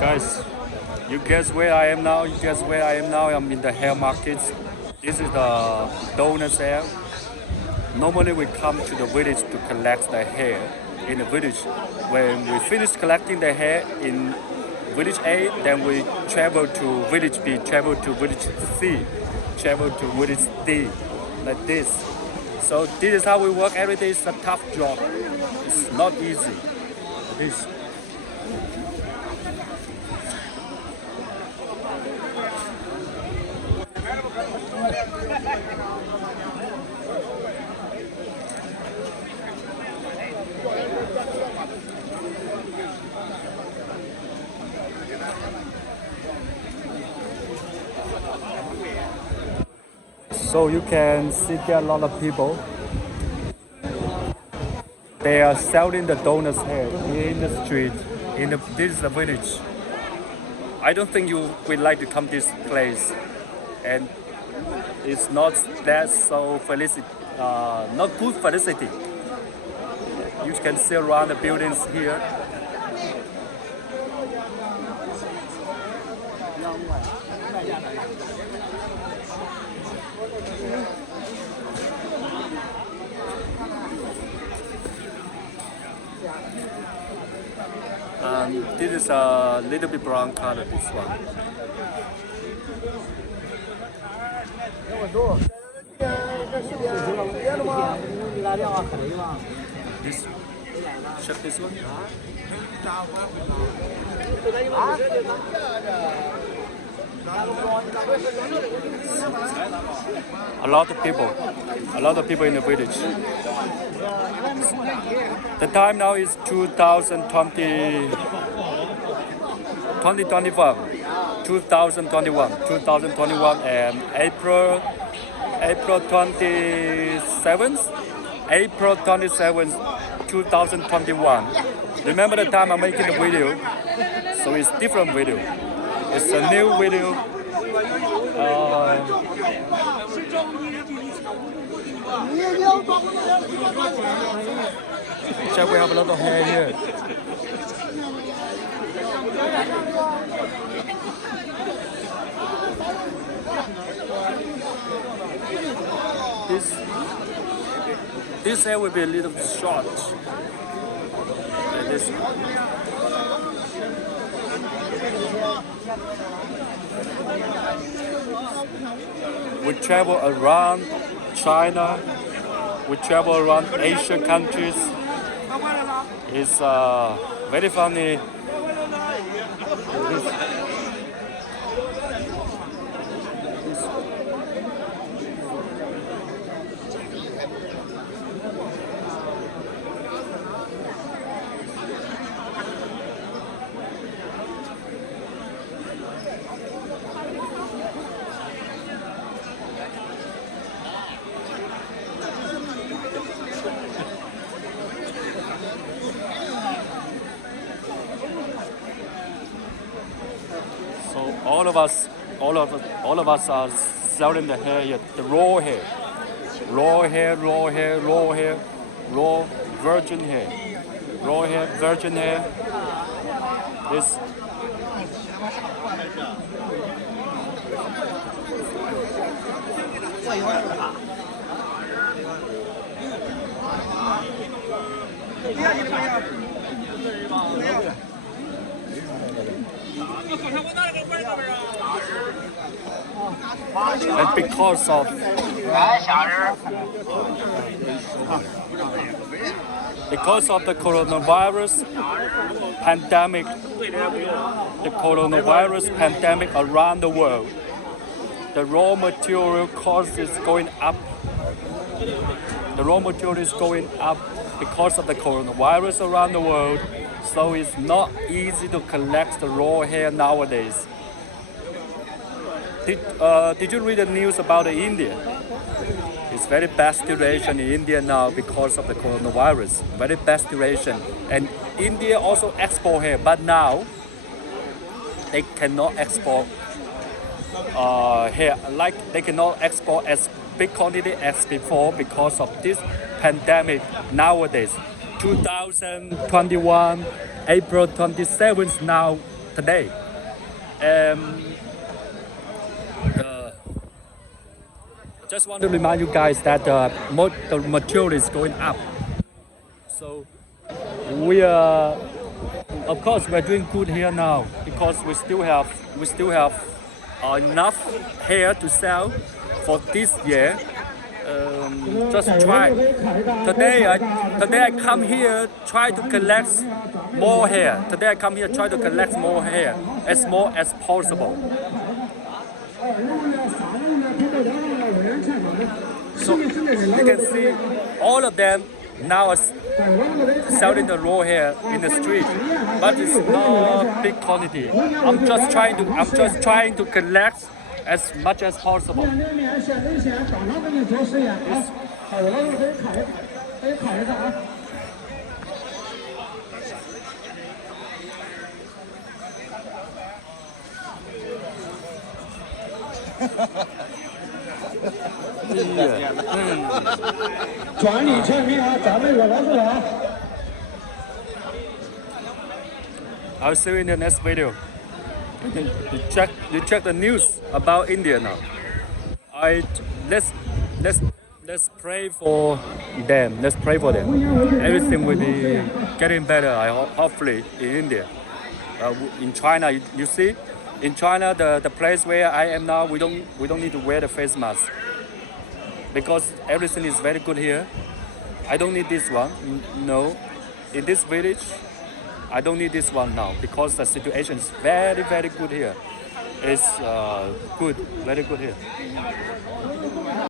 Guys, you guess where I am now? You guess where I am now? I'm in the hair market. This is the donuts hair. Normally we come to the village to collect the hair in the village. When we finish collecting the hair in village A, then we travel to village B, travel to village C, travel to village D, like this. So this is how we work every day. It's a tough job. It's not easy. This. So you can see there are a lot of people. They are selling the donuts here in the street. This is the village. I don't think you would like to come this place, and it's not that so felicity, not good felicity. You can see around the buildings here. This is a little bit brown color, this one. This, check this one. A lot of people in the village. The time now is 2020, 2021, 2021, and April 27th, 2021. Remember the time I'm making the video? So it's different video. It's a new video. Check, we have a lot of hair here. This hair will be a little short. Like this. We travel around China. We travel around Asian countries. It's very funny. So all of us are selling the hair here, the raw hair, raw virgin hair, virgin hair. This. And because of the coronavirus pandemic around the world, the raw material cost is going up. The raw material is going up because of the coronavirus around the world. So it's not easy to collect the raw hair nowadays. Did you read the news about India? It's very bad situation in India now because of the coronavirus. Very bad situation. And India also export hair, but now they cannot export hair. Like they cannot export as big quantity as before because of this pandemic nowadays. 2021, April 27th now, today. Uh, just want to remind you guys that the material is going up. So we are, of course, we're doing good here now because we still have enough hair to sell for this year. Just try. Today I come here try to collect more hair. Today I come here try to collect more hair as more as possible. So you can see all of them now are selling the raw hair in the street, but it's not big quantity. I'm just trying to collect as much as possible. I'll see you in the next video. You check the news about India now. Let's pray for them. Let's pray for them. Everything will be getting better. Hopefully in India. In China, you see, in China the place where I am now, we don't need to wear the face mask because everything is very good here. I don't need this one. No, in this village, I don't need this one now because the situation is very good here. It's good, very good here.